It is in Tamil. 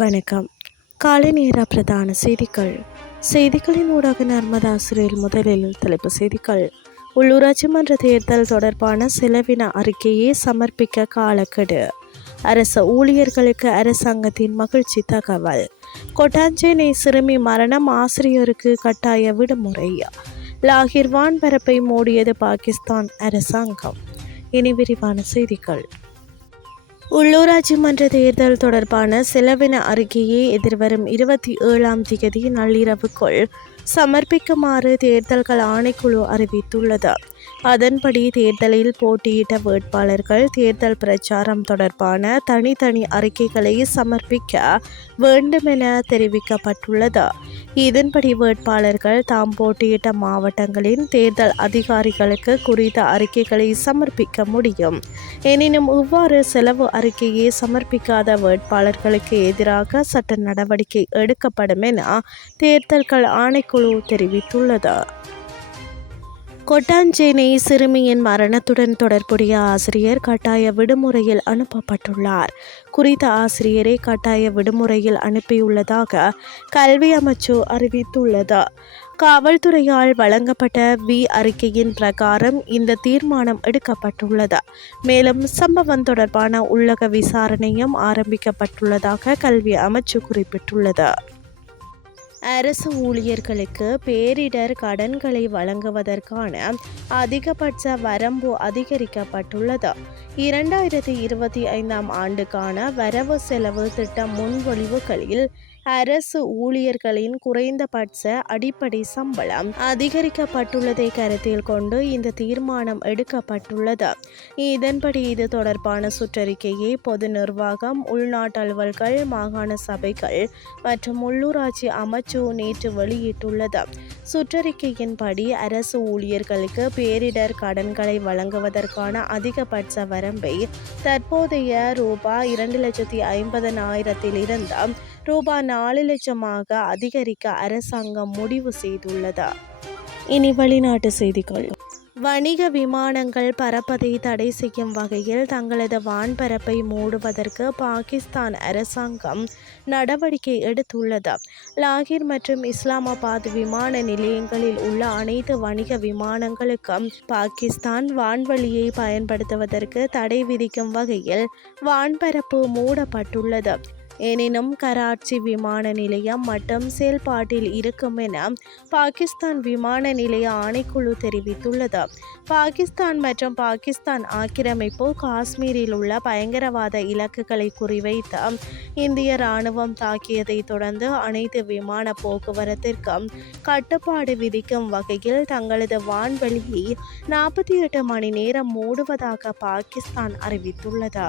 வணக்கம். காலை நேர பிரதான செய்திகள். செய்திகளின் ஊடாக நர்மதா ஆசிரியர் முதலில் தலைப்பு செய்திகள். உள்ளூராட்சி மன்ற தேர்தல் தொடர்பான செலவின அறிக்கையை சமர்ப்பிக்க காலக்கெடு. அரசு ஊழியர்களுக்கு அரசாங்கத்தின் மகிழ்ச்சி தகவல். கொட்டாஞ்சேனை சிறுமி மரணம் ஆசிரியருக்கு கட்டாய விடுமுறை. லாகிர் வான்பரப்பை மூடியது பாகிஸ்தான் அரசாங்கம். இனி விரிவான செய்திகள். உள்ளூராட்சி மன்ற தேர்தல் தொடர்பான செலவின அறிக்கையை எதிர்வரும் இருபத்தி ஏழாம் திகதி நள்ளிரவுக்குள் சமர்ப்பிக்குமாறு தேர்தல்கள் ஆணைக்குழு அறிவித்துள்ளது. அதன்படி தேர்தலில் போட்டியிட்ட வேட்பாளர்கள் தேர்தல் பிரச்சாரம் தொடர்பான தனித்தனி அறிக்கைகளை சமர்ப்பிக்க வேண்டுமென தெரிவிக்கப்பட்டுள்ளது. இதன்படி வேட்பாளர்கள் தாம் போட்டியிட்ட மாவட்டங்களின் தேர்தல் அதிகாரிகளுக்கு குறித்த அறிக்கைகளை சமர்ப்பிக்க முடியும். எனினும் இவ்வாறு செலவு அறிக்கையை சமர்ப்பிக்காத வேட்பாளர்களுக்கு எதிராக சட்ட நடவடிக்கை எடுக்கப்படும் என தேர்தல்கள் ஆணைக்குழு தெரிவித்துள்ளது. கொட்டாஞ்சேனை சிறுமியின் மரணத்துடன் தொடர்புடைய ஆசிரியர் கட்டாய விடுமுறையில் அனுப்பப்பட்டுள்ளார். குறித்த ஆசிரியரை கட்டாய விடுமுறையில் அனுப்பியுள்ளதாக கல்வி அமைச்சு அறிவித்துள்ளது. காவல்துறையால் வழங்கப்பட்ட வி அறிக்கையின் பிரகாரம் இந்த தீர்மானம் எடுக்கப்பட்டுள்ளது. மேலும் சம்பவம் தொடர்பான உள்ளக விசாரணையும் ஆரம்பிக்கப்பட்டுள்ளதாக கல்வி அமைச்சு குறிப்பிட்டுள்ளது. அரசு ஊழியர்களுக்கு பேரிடர் கடன்களை வழங்குவதற்கான அதிகபட்ச வரம்பு அதிகரிக்கப்பட்டுள்ளது. இரண்டாயிரத்தி இருபத்தி ஐந்தாம் ஆண்டுக்கான வரவு செலவு திட்ட முன்மொழிவுகளில் அரசு ஊழியர்களின் குறைந்தபட்ச அடிப்படை சம்பளம் அதிகரிக்கப்பட்டுள்ளதை கருத்தில் கொண்டு இந்த தீர்மானம் எடுக்கப்பட்டுள்ளது. இதன்படி இது தொடர்பான சுற்றறிக்கையை பொது நிர்வாகம் உள்நாட்டு அலுவல்கள் மாகாண சபைகள் மற்றும் உள்ளூராட்சி அமைச்சு நேற்று வெளியிட்டுள்ளது. சுற்றறிக்கையின்படி அரசு ஊழியர்களுக்கு பேரிடர் கடன்களை வழங்குவதற்கான அதிகபட்ச வரம்பை தற்போதைய ரூபாய் இரண்டு லட்சத்தி ஐம்பதனாயிரத்தில் இருந்த ரூபாய் நாலு லட்சமாக அதிகரிக்க அரசாங்கம் முடிவு செய்துள்ளது. இனி வெளிநாட்டு செய்திகள். வணிக விமானங்கள் பறப்பதை தடை செய்யும் வகையில் தங்களது வான்பரப்பை மூடுவதற்கு பாகிஸ்தான் அரசாங்கம் நடவடிக்கை எடுத்துள்ளது. லாகிர் மற்றும் இஸ்லாமாபாத் விமான நிலையங்களில் உள்ள அனைத்து வணிக விமானங்களுக்கும் பாகிஸ்தான் வான்வழியை பயன்படுத்துவதற்கு தடை விதிக்கும் வகையில் வான்பரப்பு மூடப்பட்டுள்ளது. எனினும் கராச்சி விமான நிலையம் மட்டும் செயல்பாட்டில் இருக்கும் என பாகிஸ்தான் விமான நிலைய ஆணைக்குழு தெரிவித்துள்ளது. பாகிஸ்தான் மற்றும் பாகிஸ்தான் ஆக்கிரமிப்பு காஷ்மீரில் உள்ள பயங்கரவாத இலக்குகளை குறிவைத்து இந்திய ராணுவம் தாக்கியதை தொடர்ந்து அனைத்து விமான போக்குவரத்திற்கும் கட்டுப்பாடு விதிக்கும் வகையில் தங்களது வான்வெளியை நாற்பத்தி எட்டு மணி நேரம் மூடுவதாக பாகிஸ்தான் அறிவித்துள்ளது.